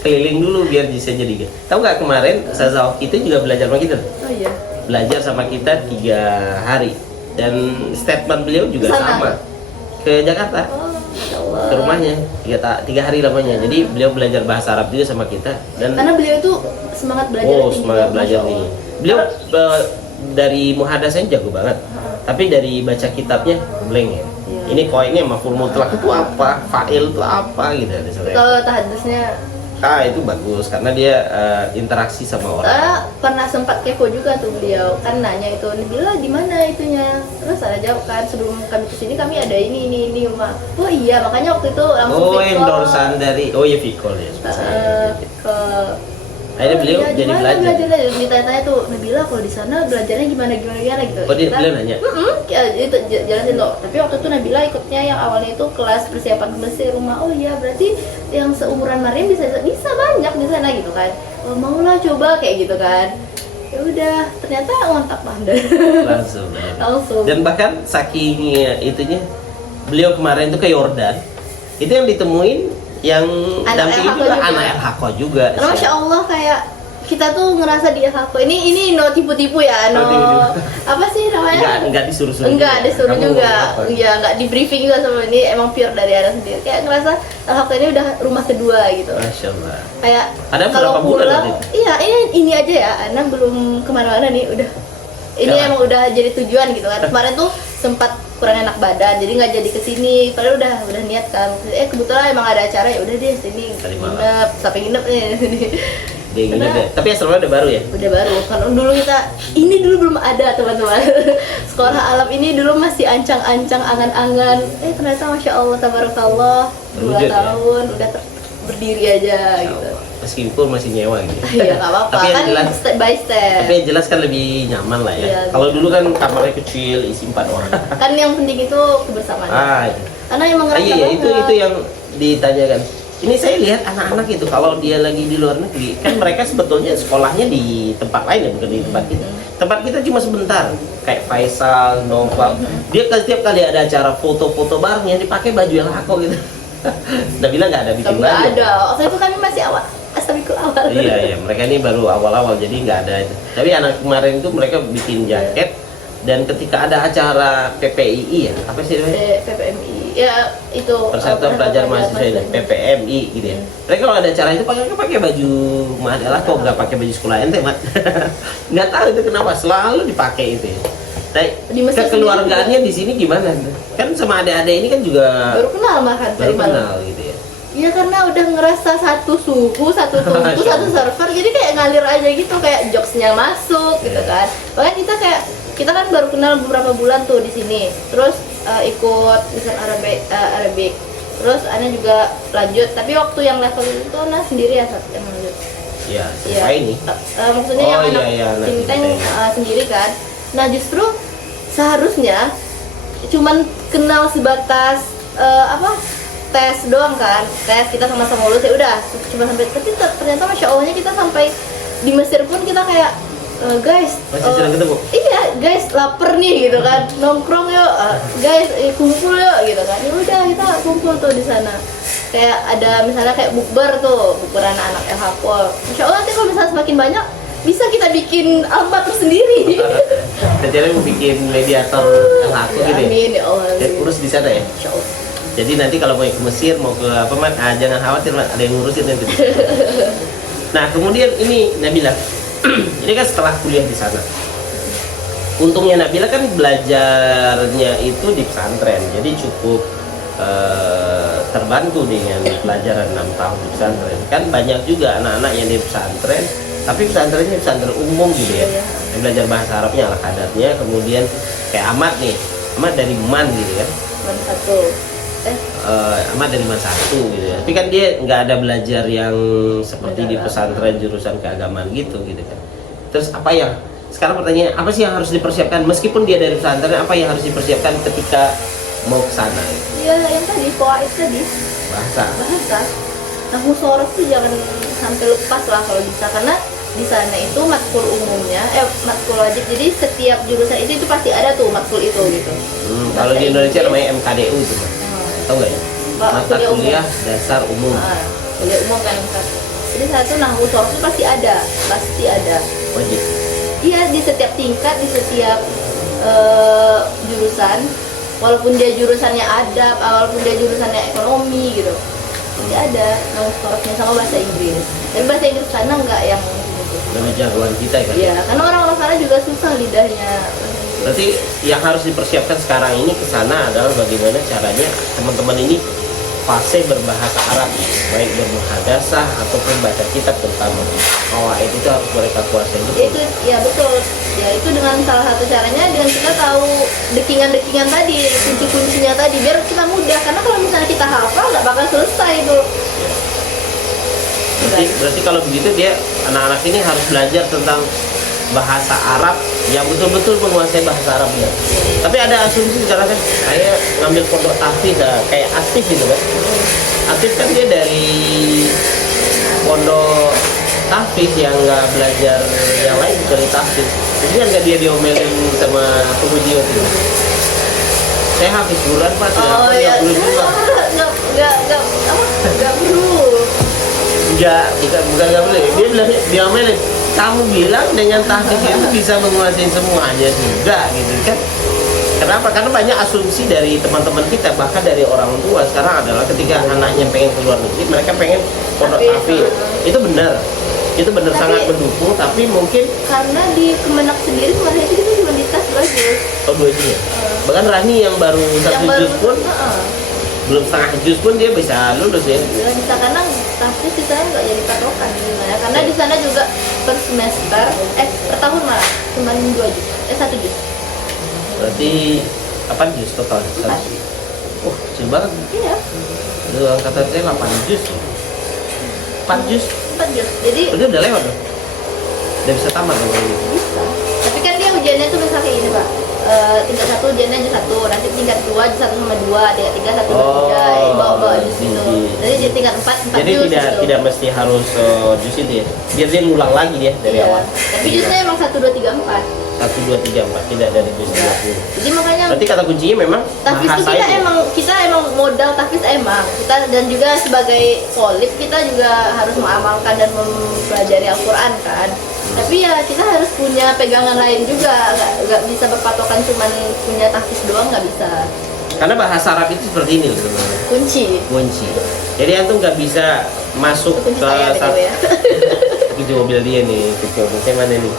Keliling dulu biar bisa jadi. Tahu nggak kemarin Ustazah Oki itu juga belajar sama kita? Oh iya. Belajar sama kita 3 hari, dan statement beliau juga sama. Ke Jakarta. Ke rumahnya 3 hari lamanya. Jadi beliau belajar bahasa Arab juga sama kita, dan karena beliau itu semangat belajar. Semangat belajar nih. Beliau dari muhadasanya jago banget. Tapi dari baca kitabnya blank ya. Ini koinnya maf'ul mutlak itu apa? Fa'il itu apa gitu. Kalau tahadusnya itu bagus karena dia interaksi sama orang. Pernah sempat kepo juga tuh beliau kan, nanya itu Nabila di mana itunya, terus ada jawab kan sebelum kami kesini kami ada ini Uma. Oh iya, makanya waktu itu langsung endorsan dari ya Fikol ya. Fikol. Akhirnya beliau jadi belajar. Ditanya-tanya tuh Nabila kalau di sana belajarnya gimana gitu. Beliau nanya. Itu jelasin loh. Tapi waktu itu Nabila ikutnya yang awalnya itu kelas persiapan ke Mesir rumah. Oh iya, berarti yang seumuran Maryam bisa banyak di sana gitu kan. Oh, maulah coba kayak gitu kan. Ya udah, ternyata ngontak pandai. Langsung. Dan bahkan saking itunya, beliau kemarin tuh ke Yordan. Itu yang ditemuin yang dampingin juga anak LHQ juga. Karena Masya Allah kayak kita tuh ngerasa di LHQ ini no tipu-tipu ya, apa sih namanya? Enggak disuruh-suruh. Enggak disuruh juga. Iya, enggak di briefing juga sama ini, emang pure dari Ana sendiri. Kayak ngerasa LHQ ini udah rumah kedua gitu. Masya Allah. Kayak kalau pulang, iya ini aja ya, Ana belum kemana-mana nih, udah ini emang udah jadi tujuan gitu kan. Kemarin tuh sempat kurang enak badan, jadi nggak jadi kesini. Padahal udah niat kan. Kebetulan emang ada acara, ya udah deh sini nginep, sampai nginep nih sini. Tapi asrama udah baru ya? Udah baru. Kan dulu ini dulu belum ada teman-teman. Sekolah alam ini dulu masih ancang-ancang, angan-angan. Ternyata Masya Allah, tabarakallah, 2 tahun udah berdiri aja gitu. Meskipun masih nyewa gitu. Iya, nggak apa-apa. Tapi kan jelas, step by step. Tapi yang jelas kan lebih nyaman lah ya. Iya, kalau dulu kan kamarnya kecil, isi 4 orang. Kan yang penting itu kebersamaan. Iya. Karena emang iya, itu yang ditanyakan. Ini saya lihat anak-anak itu kalau dia lagi di luar negeri, kan mereka sebetulnya sekolahnya di tempat lain ya, bukan di tempat kita. Tempat kita cuma sebentar. Kayak Faisal, Noval. Dia setiap kali ada acara foto-foto bareng yang dipakai baju yang LHQ gitu. Nabila nggak ada bikin baju. Nggak ada. Waktu itu kami masih awal. Awal. Iya, mereka ini baru awal-awal jadi nggak ada itu. Tapi anak kemarin itu mereka bikin jaket, dan ketika ada acara PPII ya, apa sih namanya? PPMI. Ya itu Persatuan Pelajar Mahasiswa ini, PPMI gitu ya. Mereka kalau ada acara itu pakai baju Mahadela kok nggak pakai baju sekolah ente, Mat. Nggak tahu itu kenapa selalu dipakai itu ya. Nah, kekeluargaannya di sini gimana? Kan sama adik-adik ini kan juga baru kenal makan baru kenal gitu ya. Iya, karena udah ngerasa satu suhu, satu tungku, satu server, jadi kayak ngalir aja gitu, kayak jokesnya masuk gitu kan. Bahkan kita kan baru kenal beberapa bulan tuh di sini, terus ikut misal Arabic, terus Ana juga lanjut, tapi waktu yang level itu Ana sendiri ya yang lanjut. Iya, siapa ini? Maksudnya yang anak Sinteng sendiri kan. Nah justru seharusnya cuman kenal sebatas tes doang kan, tes kita sama-sama lulus ya udah cuma sampai, tapi ternyata Masya Allahnya kita sampai di Mesir pun kita kayak Guys, Masih sering ketemu? iya guys, lapar nih gitu kan, nongkrong yuk, guys, kumpul yuk gitu kan. Ya udah kita kumpul tuh di sana. Kayak ada misalnya kayak bukber tuh, bukber anak-anak LHPOL. Insya Allah nanti kalau misalnya semakin banyak, bisa kita bikin almater sendiri. Jadi mau bikin mediator LHK Ya, gitu ya? amin ya Allah. Dan urus di sana ya? Insya Allah. Jadi nanti kalau mau ke Mesir, mau ke apa man, jangan khawatir man, ada yang ngurusin nanti. Nah kemudian ini Nabila, ini kan setelah kuliah di sana. Untungnya Nabila kan belajarnya itu di pesantren, jadi cukup terbantu dengan pelajaran 6 tahun di pesantren. Kan banyak juga anak-anak yang di pesantren, tapi pesantrennya pesantren umum gitu ya. Yang belajar bahasa Arabnya ala kadarnya, kemudian kayak Ahmad nih, Ahmad dari MAN gitu kan. Man satu. Ahmad dari MAN 1 gitu ya. Tapi kan dia nggak ada belajar yang seperti di pesantren jurusan keagamaan gitu kan. Terus apa yang sekarang pertanyaannya, apa sih yang harus dipersiapkan meskipun dia dari pesantren, apa yang harus dipersiapkan ketika mau ke sana? Iya, yang tadi qawaid tadi. Bahasa. Nah, musorot tuh jangan sampai lepas lah kalau bisa, karena di sana itu matkul umumnya, matkul wajib. Jadi setiap jurusan itu pasti ada tuh matkul itu gitu. Kalau di Indonesia namanya MKDU itu, tahu nggak ya? Mata kuliah dasar umum. Kuliah umum kan. Jadi satu nahwu sorot itu pasti ada. Wajib. Iya, di setiap tingkat, di setiap jurusan. Walaupun dia jurusannya adab, walaupun dia jurusannya ekonomi gitu, pasti ada nahwu sorotnya sama bahasa Inggris. Dan bahasa Inggris sana nggak yang Lebih jagoan kita kan? Iya, karena orang-orang sana juga susah lidahnya. Berarti yang harus dipersiapkan sekarang ini ke sana adalah bagaimana caranya teman-teman ini fase berbahasa Arab, baik bermuhadasah ataupun baca kitab terutama. Qawaid itu harus mereka kuasai betul. Itu ya betul. Ya itu dengan salah satu caranya dengan kita tahu dekingan-dekingan tadi, kunci-kuncinya tadi, biar kita mudah. Karena kalau misalnya kita hafal nggak bakal selesai itu. Berarti kalau begitu dia anak-anak ini harus belajar tentang bahasa Arab yang betul-betul menguasai bahasa Arabnya. Tapi ada asumsi sekarang kan, saya ngambil pondok tahfiz kayak aktif gitu kan. Aktif kan dia dari pondok tahfiz yang nggak belajar yang lain dari tahfiz. Jadi kan nggak dia diomelin sama penguji waktu itu. Saya hafiz Quran Pak, Oh iya, nggak perlu. Bukan nggak boleh. Dia bilang diomelin. Kamu bilang dengan tahfiz itu bisa menguasai semuanya juga gitu kan? Kenapa? Karena banyak asumsi dari teman-teman kita, bahkan dari orang tua sekarang adalah ketika anaknya pengen keluar negeri, mereka pengen pondok tahfiz. Itu benar sangat mendukung, tapi mungkin karena di Kemenak sendiri kemarin itu kita cuma di tes 2 juz. Oh 2 juz ya? Bahkan Rani yang baru 1 juz pun belum setengah juz pun dia bisa lulus ya? Ya, bisa, karena tahfiz di sana nggak jadi patokan ya. Karena di sana juga per semester, per tahun malah cuma 2 juz, 1 juz. Berarti 8 juz total? 4. Kecil banget. Iya. Itu angkatan saya 8 juz. 4 juz? 4 juz. Jadi berarti udah lewat dong? Udah bisa tamat dong kalau gitu? bisa. Tapi kan dia ujiannya tuh misalnya kayak gini Pak. Tingkat 1 ujiannya juz 1, nanti tingkat 2 juz 1 sama 2, tingkat 3 1 sama 3, bawa juz gitu. Jadi di tingkat 4 jadi juz gitu. tidak mesti harus juz itu ya? Biar dia ngulang lagi dia dari Iya. awal. Tapi juznya emang 1, 2, 3, 4. 1, 2, 3, 4, tidak dari juz 20. Jadi makanya Berarti kata kuncinya memang tahfiz itu kita emang modal tahfiz emang kita, dan juga sebagai polip kita juga harus mengamalkan dan mempelajari Al-Quran kan. Tapi ya kita harus punya pegangan lain juga, nggak bisa berpatokan cuman punya tahfiz doang, nggak bisa. Karena bahasa Arab itu seperti ini sebenarnya. Kunci. Jadi antum nggak bisa masuk Kunci ke saya BTW ya. Kunci mobil dia nih, kunci mobil saya mana nih?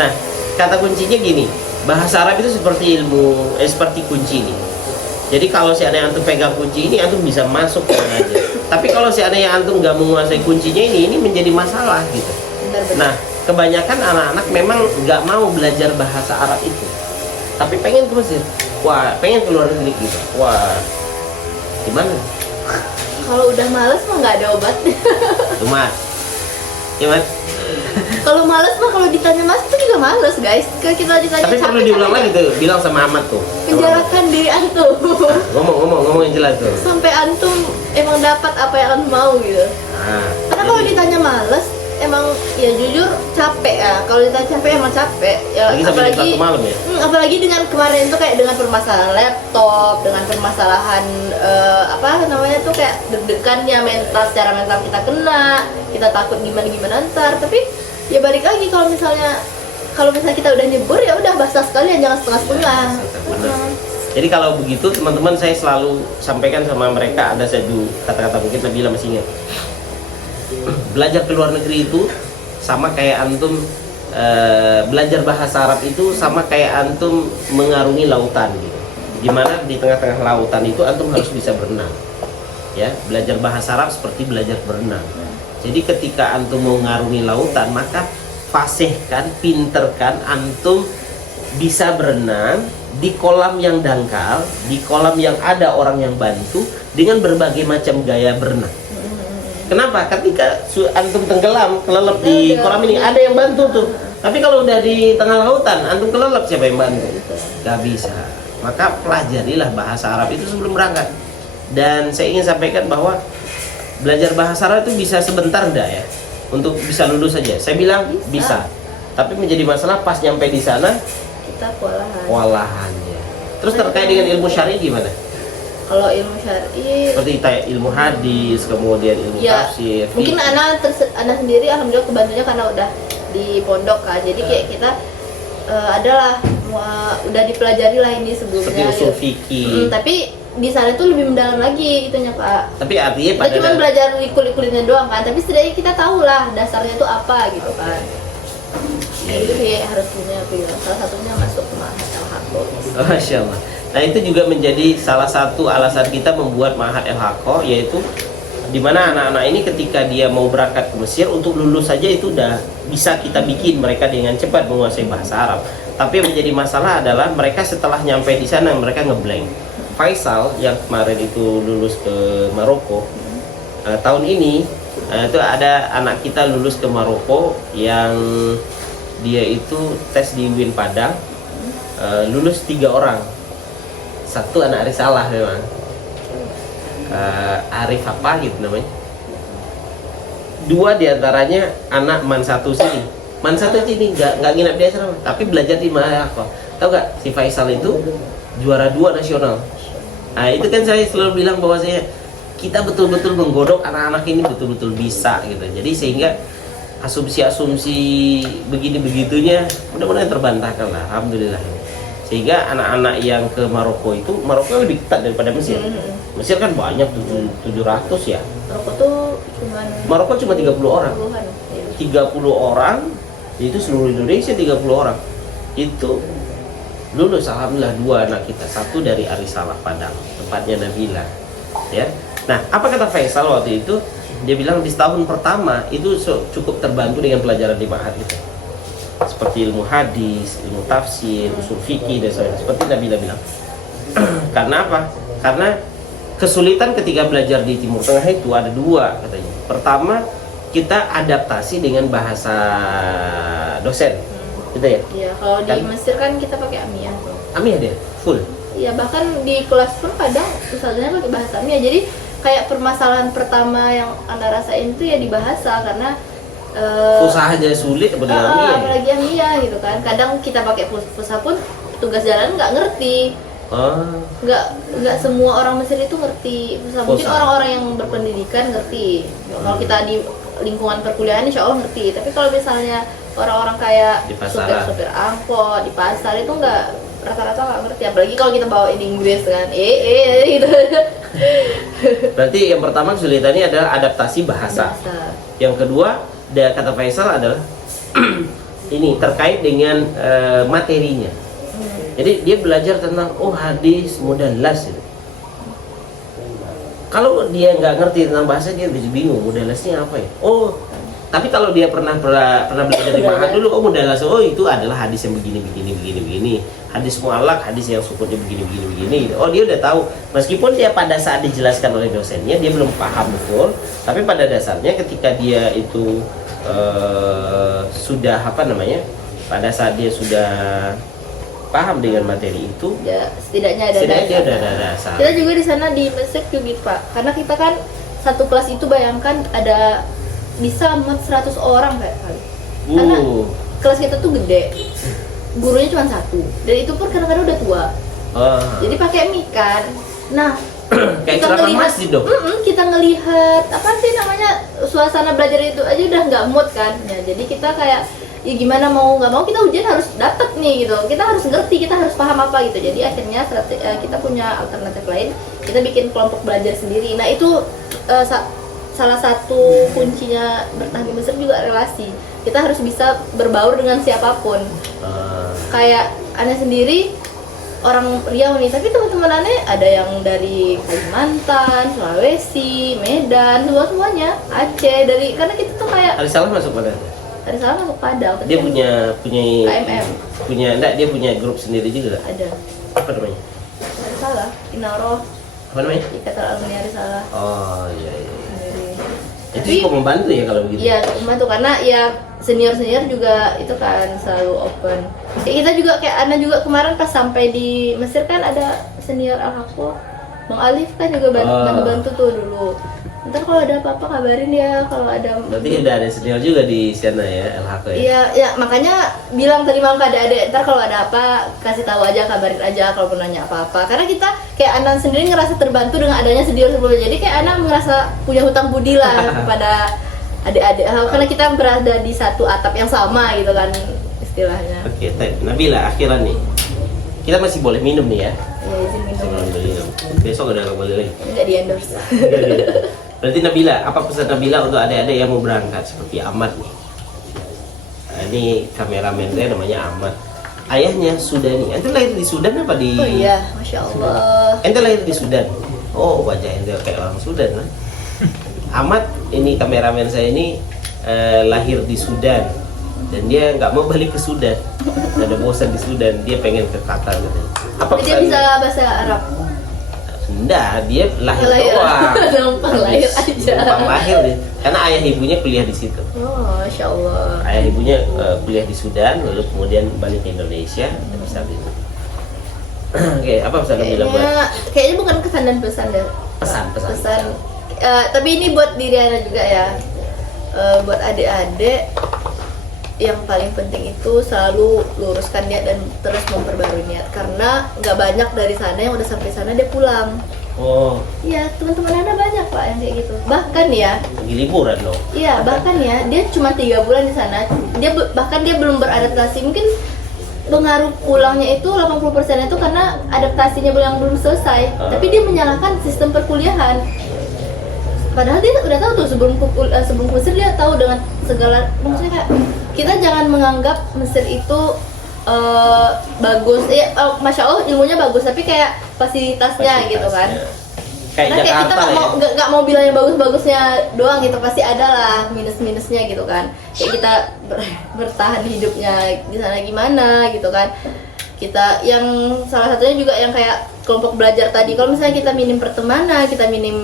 Nah, kata kuncinya gini, bahasa Arab itu seperti seperti kunci ini. Jadi kalau seandainya antum pegang kunci ini, antum bisa masuk ke mana aja. Tapi kalau seandainya antum nggak menguasai kuncinya ini menjadi masalah gitu. Benar-benar. Nah, kebanyakan anak-anak memang nggak mau belajar bahasa Arab itu, tapi pengen ke Mesir, wah pengen keluar negeri gitu, wah gimana? Kalau udah males mah nggak ada obatnya. Cuma, gimana? Kalau males mah kalau ditanya mas itu juga males guys. Kalau kita ditanya Tapi perlu capek, diulang capek. lagi tuh, bilang sama Ahmad tuh. Penjarakan diri antum. Ngomong yang jelas tuh. Sampai antum emang dapat apa yang antum mau gitu. Nah, Karena kalau ditanya males, emang ya jujur capek ya. Kalau ditanya capek emang capek. Ya, Lagi sampai jam 1 malam ya. Apalagi dengan kemarin itu kayak dengan permasalahan laptop, dengan permasalahan apa namanya tuh kayak deg-degannya mental, secara mental kita kena, kita takut gimana ntar. Tapi ya balik lagi kalau misalnya kita udah nyebur ya udah basah sekalian, jangan setengah-setengah. Jadi kalau begitu teman-teman, saya selalu sampaikan sama mereka, ada satu kata-kata mungkin Nabila masih ingat. Belajar ke luar negeri itu sama kayak antum belajar bahasa Arab itu sama kayak antum mengarungi lautan gitu. Dimana di tengah-tengah lautan itu antum harus bisa berenang. Ya, belajar bahasa Arab seperti belajar berenang. Jadi ketika antum mau ngarungi lautan, maka fasihkan, pinterkan antum bisa berenang di kolam yang dangkal, di kolam yang ada orang yang bantu dengan berbagai macam gaya berenang. Kenapa? Ketika antum tenggelam, kelelep di kolam ini ada yang bantu tuh. Tapi kalau udah di tengah lautan, antum kelelep, siapa yang bantu? Gak bisa. Maka pelajarilah bahasa Arab itu sebelum berangkat. Dan saya ingin sampaikan bahwa belajar bahasa Arab itu bisa sebentar enggak ya? Untuk bisa lulus saja. Saya bilang bisa. Tapi menjadi masalah pas nyampe di sana kita kewalahan. Kewalahannya. Terus terkait dengan ilmu syar'i gimana? Kalau ilmu syar'i seperti ilmu hadis, kemudian ilmu ya, tafsir. Mungkin anak sendiri alhamdulillah kebantunya karena udah di pondok kan. Jadi kayak kita adalah udah dipelajari lah ini sebelumnya. Seperti usul fikih. Tapi di sana tuh lebih mendalam lagi itunya Pak. Tapi artinya kita cuma belajar kulit-kulitnya doang kan. Tapi setidaknya kita tahu lah dasarnya itu apa gitu kan. Ya, itu sih harus punya pilihan. Salah satunya masuk ke Ma'had Al-Haqqah. Masya Allah. Nah itu juga menjadi salah satu alasan kita membuat Ma'had Al-Haqqah, yaitu dimana anak-anak ini ketika dia mau berangkat ke Mesir untuk lulus saja itu udah bisa kita bikin mereka dengan cepat menguasai bahasa Arab. Tapi yang menjadi masalah adalah mereka setelah nyampe di sana mereka ngeblank. Faisal yang kemarin itu lulus ke Maroko, tahun ini itu ada anak kita lulus ke Maroko yang dia itu tes di UIN Padang, lulus 3 orang. Satu anak Risalah memang, Arif apa gitu namanya. 2 diantaranya anak Man satu sini. Man satu sini nggak nginap di asrama, tapi belajar di Maroko. Tahu nggak si Faisal itu juara 2 nasional. Nah itu kan saya selalu bilang bahwa kita betul-betul menggodok anak-anak ini betul-betul bisa gitu. Jadi sehingga asumsi-asumsi begini-begitunya mudah-mudahan terbantahkan lah, alhamdulillah. Sehingga anak-anak yang ke Maroko itu, Maroko lebih ketat daripada Mesir. Mesir kan banyak, 700 ya. Maroko cuma 30 orang. 30 orang, itu seluruh Indonesia 30 orang. Itu lulus alhamdulillah 2 anak kita, 1 dari Arisalah Padang, tempatnya Nabila. Ya. Nah, apa kata Faisal waktu itu? Dia bilang di tahun pertama itu cukup terbantu dengan pelajaran di Ma'had itu. Seperti ilmu hadis, ilmu tafsir, usul fikih dan sebagainya. Seperti Nabila bilang. Karena apa? Karena kesulitan ketika belajar di Timur Tengah itu ada 2 katanya. Pertama, kita adaptasi dengan bahasa dosen. Gitu ya? Iya, kalau di Mesir kan kita pakai Amiyah tuh. Amiyah dia? Full? Iya, bahkan di kelas pun kadang ustaznya pakai bahasa Amiyah. Jadi kayak permasalahan pertama yang Anda rasain itu ya di bahasa, karena usaha aja sulit apalagi Amiyah gitu kan. Kadang kita pakai pulsa pun tugas jalan nggak ngerti. Nggak semua orang Mesir itu ngerti pulsa. Mungkin orang-orang yang berpendidikan ngerti. Kalau kita di lingkungan perkuliahan insya Allah ngerti. Tapi kalau misalnya orang-orang kayak supir angkot di pasar itu nggak, rata-rata nggak ngerti. Apalagi kalau kita bawa ini Inggris kan, gitu. Berarti yang pertama kesulitannya adalah adaptasi bahasa. Yang kedua, kata Faisal adalah ini terkait dengan materinya. Jadi dia belajar tentang hadis mudallas itu. Kalau dia nggak ngerti tentang bahasa, dia bisa bingung mudallasnya apa ya. Tapi kalau dia pernah belajar di Ma'had dulu, mudallas itu adalah hadis yang begini. Hadis mu'allaq, hadis yang sukutnya begini. Dia udah tahu. Meskipun dia pada saat dijelaskan oleh dosennya dia belum paham betul, tapi pada dasarnya ketika dia itu sudah pada saat dia sudah paham dengan materi itu, ya setidaknya dia udah ada dasar. Kita juga di sana di Mesir juga gitu Pak, karena kita kan satu kelas itu bayangkan ada bisa muat 100 orang kayak kali. Karena kelas kita tuh gede, gurunya cuma satu, dan itu pun kadang-kadang udah tua. Jadi pakai mic kan. Nah, kayak ceramah masjid dong. Kita ngelihat apa sih namanya, suasana belajar itu aja udah nggak mood kan. Ya, jadi kita kayak ya gimana mau nggak mau kita ujian harus dapet nih gitu. Kita harus ngerti, kita harus paham apa gitu. Jadi akhirnya kita punya alternatif lain. Kita bikin kelompok belajar sendiri. Nah itu salah satu kuncinya bertahan di Mesir juga relasi. Kita harus bisa berbaur dengan siapapun. Kayak Ana sendiri orang Riau nih, tapi teman-teman Ane ada yang dari Kalimantan, Sulawesi, Medan, semuanya, Aceh, karena kita tuh kayak Arisalah masuk Padang. Arisalah masuk Padang. Dia punya KMM. Dia punya grup sendiri juga. Ada. Apa namanya? Arisalah, Inaroh. Apa namanya? Ikatan Alumni Arisalah. Oh iya. Itu Tapi, cukup membantu ya kalau begitu? Iya, cukup membantu karena ya senior-senior juga itu kan selalu open. Kayak kita juga, kayak Ana juga kemarin pas sampai di Mesir kan ada senior Al-Haqqa, Bang Alif kan juga bantu tuh dulu. Ntar kalau ada apa-apa kabarin ya, kalau ada. Berarti udah ada senior juga di sana ya, Al-Haqqa ya? Iya, ya makanya bilang tadi malam ke adik-adik, ntar kalau ada apa kasih tahu aja, kabarin aja kalau mau nanya apa-apa. Karena kita kayak Ana sendiri ngerasa terbantu dengan adanya senior sebelumnya. Jadi kayak Ana merasa punya hutang budi lah kepada adik-adik. Karena kita berada di satu atap yang sama gitu kan istilahnya. Oke, Nabila akhiran nih. Kita masih boleh minum nih ya? Ya izin minum. Besok udah nggak boleh lagi. Enggak di endorse. Berarti Nabila, apa pesan Nabila untuk adik-adik yang mau berangkat seperti Ahmad nih? Nah, ini kameramen saya namanya Ahmad. Ayahnya Sudani. Ente lahir di Sudan apa di? Oh iya, Masya Allah. Ente lahir di Sudan. Oh, wajah ente kayak orang Sudan lah. Ahmad, ini kameramen saya ini lahir di Sudan dan dia nggak mau balik ke Sudan. Ada bosan di Sudan, dia pengen ke Qatar katanya. Apa Dia bisa bahasa Arab. Enggak, dia lahir doang. Numpang lahir aja. Numpang lahir deh. Karena ayah ibunya kuliah di situ. Oh, Masya Allah. Ayah ibunya kuliah di Sudan, lalu kemudian balik ke Indonesia dan saat itu. Oke, apa pesan Nabila buat? Kayaknya bukan kesan dan pesan deh. Pesan. Tapi ini buat diri Ana juga ya. Buat adik-adik, yang paling penting itu selalu luruskan niat dan terus memperbarui niat, karena nggak banyak dari sana yang udah sampai sana dia pulang. Oh, Iya, teman-teman Anda banyak Pak yang kayak gitu. Bahkan ya, lagi liburan dong. iya bahkan ya, dia cuma 3 bulan di sana. Bahkan dia belum beradaptasi. Mungkin pengaruh pulangnya itu 80% itu karena adaptasinya belum selesai. Tapi dia menyalahkan sistem perkuliahan. Padahal dia udah tahu tuh sebelum ke Mesir dia tahu dengan segala, maksudnya kayak kita jangan menganggap Mesir itu bagus, masya Allah ilmunya bagus, tapi kayak fasilitasnya gitu kan. Kayak Karena kayak kita Jakarta ya. nggak mau bilang yang bagus-bagusnya doang gitu, pasti ada lah minus-minusnya gitu kan. Kayak kita bertahan hidupnya di sana gimana gitu kan. Kita yang salah satunya juga yang kayak kelompok belajar tadi, kalau misalnya kita minim pertemanan, kita minim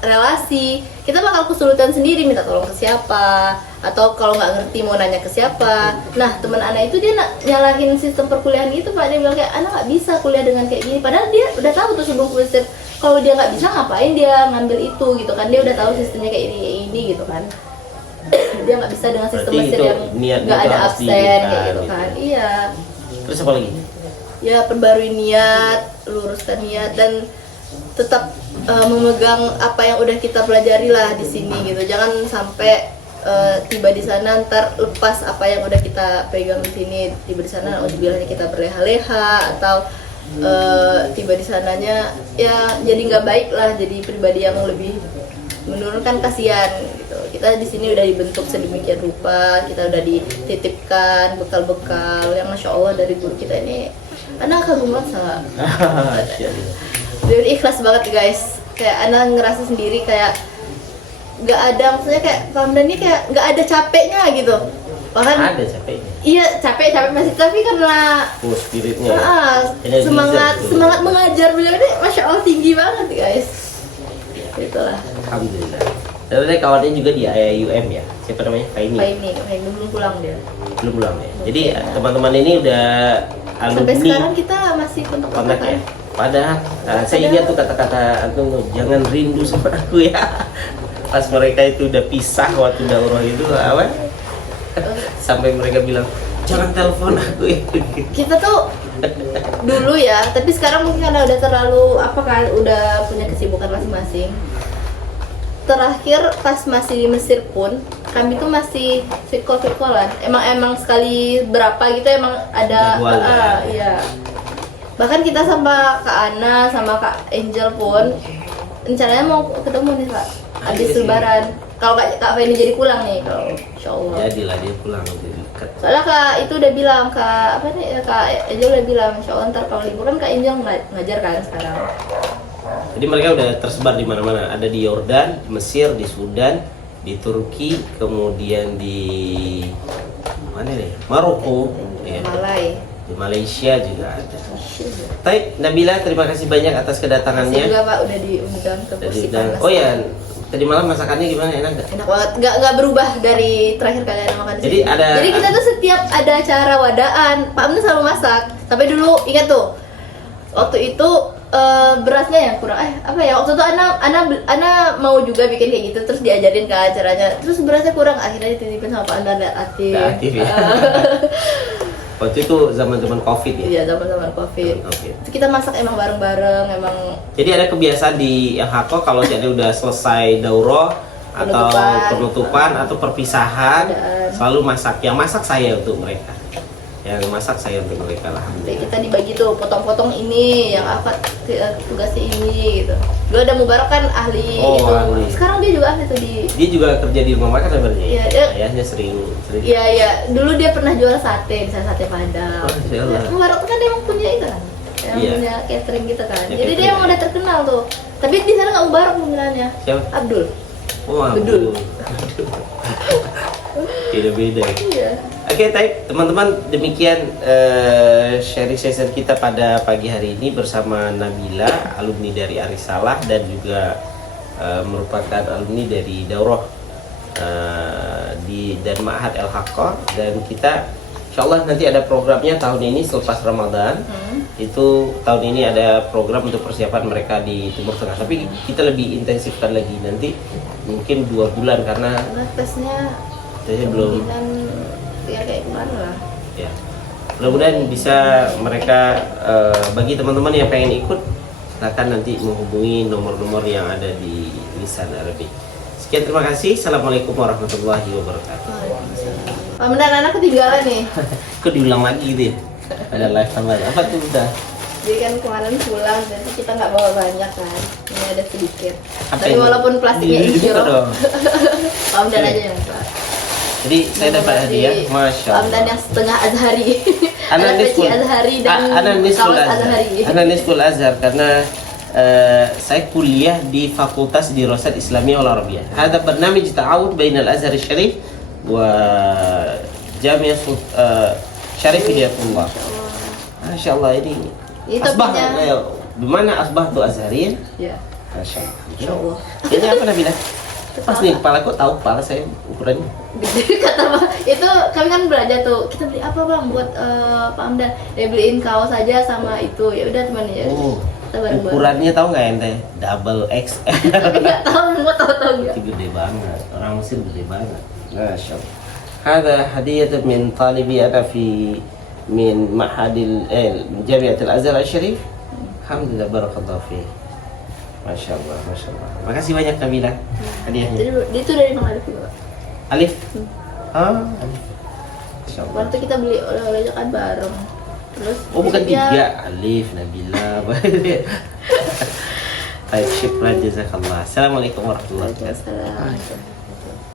relasi, kita bakal kesulitan sendiri minta tolong ke siapa, atau kalau nggak ngerti mau nanya ke siapa. Nah teman Ana itu dia nyalahin sistem perkuliahan gitu Pak, dia bilang kayak Ana nggak bisa kuliah dengan kayak gini, padahal dia udah tahu tuh sebelum kuliah kalau dia nggak bisa ngapain dia ngambil itu gitu kan, dia udah tahu sistemnya kayak ini gitu kan. Dia nggak bisa dengan sistem Berarti Mesir yang nggak ada absen kayak gitu kan. Iya. Terus apa lagi? Ya perbarui niat, luruskan niat, dan tetap memegang apa yang udah kita pelajari lah di sini gitu. Jangan sampai tiba di sana ntar lepas apa yang udah kita pegang di sini. Tiba di sana bilangnya kita berleha-leha, atau tiba di sananya ya jadi nggak baik lah, jadi pribadi yang lebih menurunkan, kasihan gitu. Kita di sini udah dibentuk sedemikian rupa, kita udah dititipkan bekal-bekal yang masya Allah dari guru kita ini. Anak kagum banget dan ikhlas banget guys. Kayak Ana ngerasa sendiri kayak nggak ada, maksudnya kayak Pamda ini kayak nggak ada capeknya gitu. Bahkan ada capeknya. Iya capek masih, tapi karena spiritnya. semangat mengajar beliau ini masya Allah tinggi banget guys. Itulah. Alhamdulillah. Dan ada kawannya juga di IAUM ya. Siapa namanya? Faini belum pulang dia. Belum pulang ya. Jadi teman-teman ini udah alumni. Sampai sekarang kita masih kontak ya. Padahal saya ingat tuh kata-kata antum, jangan rindu sama aku ya. Pas mereka itu udah pisah waktu daurah itu apa? Sampai mereka bilang jangan telepon aku ya. Kita tuh dulu ya, tapi sekarang mungkin karena udah terlalu apa kan, udah punya kesibukan masing-masing. Terakhir pas masih di Mesir pun kami tuh masih fit callan. Emang sekali berapa gitu emang ada Jadwal, ya. iya. Bahkan kita sama Kak Ana sama Kak Angel pun rencananya mau ketemu nih Kak habis lebaran. Kalau Kak Feni jadi pulang nih, kalau insyaallah. Jadilah dia pulang jadi dekat. Soalnya Kak itu udah bilang, Kak Angel udah bilang insyaallah ntar kalau liburan Kak Angel ngajar kan sekarang. Jadi mereka udah tersebar di mana-mana. Ada di Yordan, di Mesir, di Sudan, di Turki, kemudian di mana nih? Maroko, ya. Malai. Di Malaysia juga ada. Baik, Nabila, terima kasih banyak atas Masih kedatangannya. juga Pak udah diundang ke kursi panas. Oh ya, tadi malam masakannya gimana? Enak nggak? Enak banget, nggak berubah dari terakhir kalian makan di Jadi sini. Jadi kita tuh setiap ada acara wadaan, Pak Amna selalu masak. Sampai dulu ingat tuh, waktu itu berasnya yang kurang. Apa ya? Waktu itu Ana mau juga bikin kayak gitu, terus diajarin ke acaranya. Terus berasnya kurang, akhirnya dititipin sama Pak Anda dan Atif. Nggak aktif ya. Waktu itu zaman-zaman Covid ya. Iya, zaman-zaman Covid. Itu kita masak emang bareng-bareng, emang Jadi ada kebiasaan di LHQ kalau jadi udah selesai daurah atau penutupan atau perpisahan, selalu masak. Yang masak saya untuk mereka. Yang masak saya untuk mereka lah. jadi kita dibagi tuh potong-potong ini, yang apa tugasnya ini gitu. Dulu ada Mubarak kan ahli Oh, itu. ahli. Sekarang dia juga ahli tuh di. Dia juga kerja di rumah makan sebenarnya. Iya, Ayahnya sering. Iya iya. Dulu dia pernah jual sate, bisa sate Padang. Oh, iyalah. Mubarak tuh kan dia emang punya itu kan, yang Iya. punya catering gitu kan. Ya, Jadi dia catering. emang udah terkenal tuh. Tapi di sana nggak Mubarak panggilannya. Siapa? Abdul. Oh, Bedul. Beda-beda. Iya. Oke, baik teman-teman, demikian sharing session kita pada pagi hari ini bersama Nabila, alumni dari Arisalah dan juga merupakan alumni dari Daurah dan Ma'had El-Haqqah. Dan kita insyaallah nanti ada programnya tahun ini selepas Ramadan. Itu tahun ini ada program untuk persiapan mereka di Timur Tengah, tapi kita lebih intensifkan lagi nanti mungkin 2 bulan karena Karena tesnya belum kemungkinan ya kayak kemarin lah. ya. Mudah-mudahan bisa mereka bagi teman-teman yang pengen ikut, silakan nanti menghubungi nomor-nomor yang ada di lisan Arabic. Sekian, terima kasih. Assalamualaikum warahmatullahi wabarakatuh. Pak Mendan anak ketinggalan nih. Kok diulang lagi gitu ya? Ada live tambahan apa tuh udah? Jadi kan kemarin pulang, jadi kita nggak bawa banyak kan. Ini ada sedikit. Apa Tapi ini? walaupun plastiknya Iya, hijau, dong. Pak Mendan aja yang besar. Jadi saya dapat hadiah, masya Pak Mendan Allah. yang setengah Azhari. Ana Ada peci nisful- Azhari dan Ana nisful kaos Azhar. Azhari. Ana nisful Azhar karena saya kuliah di Fakultas Dirasat Islamiyah wal Arabiyah. Ada barnamij ta'awud bain al-Azhar Syarif wa Jami'ah Syarif Hidayatullah. Masya Allah, ini Ini asbah topinya. Bimana asbah tu Azharian? Ya. Masya Allah. Insya Allah. Ini apa Nabila? Pas nih kepala, kok tahu kepala saya ukurannya? Gede kata Pak. Itu kami kan belajar tuh. Kita beli apa Bang buat Pak Amdan? Dia beliin kaos aja sama itu. Ya udah teman ya. Oh, Kita bareng-bareng. ukurannya tahu nggak ente? Double XL. Enggak tahu, mau tahu enggak. Itu gede banget, orang Mesir gede banget. Masya Allah. هذا هدية من طالبي أنا من معهد جامعة الأزهر الشريف. الحمد لله بارك الله فيه. Masya Allah, Masya Allah. Makasih banyak Nabila hadiahnya. Jadi itu dari Bang Alif juga. Alif. Alif. Masya Allah. Waktu kita beli oleh-oleh kan bareng. Terus Oh, bukan dia- 3, Alif, Nabila. Baik, syukran jazakallah. Assalamualaikum warahmatullahi wabarakatuh. Waalaikumsalam.